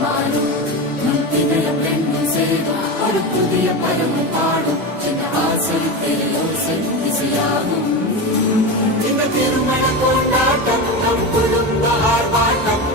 மாறும் நம் இதயம் ரெண்டும் சேரும் ஒரு புதிய பருவம் பாடும் இந்த ஆசை தேயோசை இசையாகும் இந்த திருமண கொண்டாட்டம் நம் குடும்ப ஆர்ப்பாட்டம்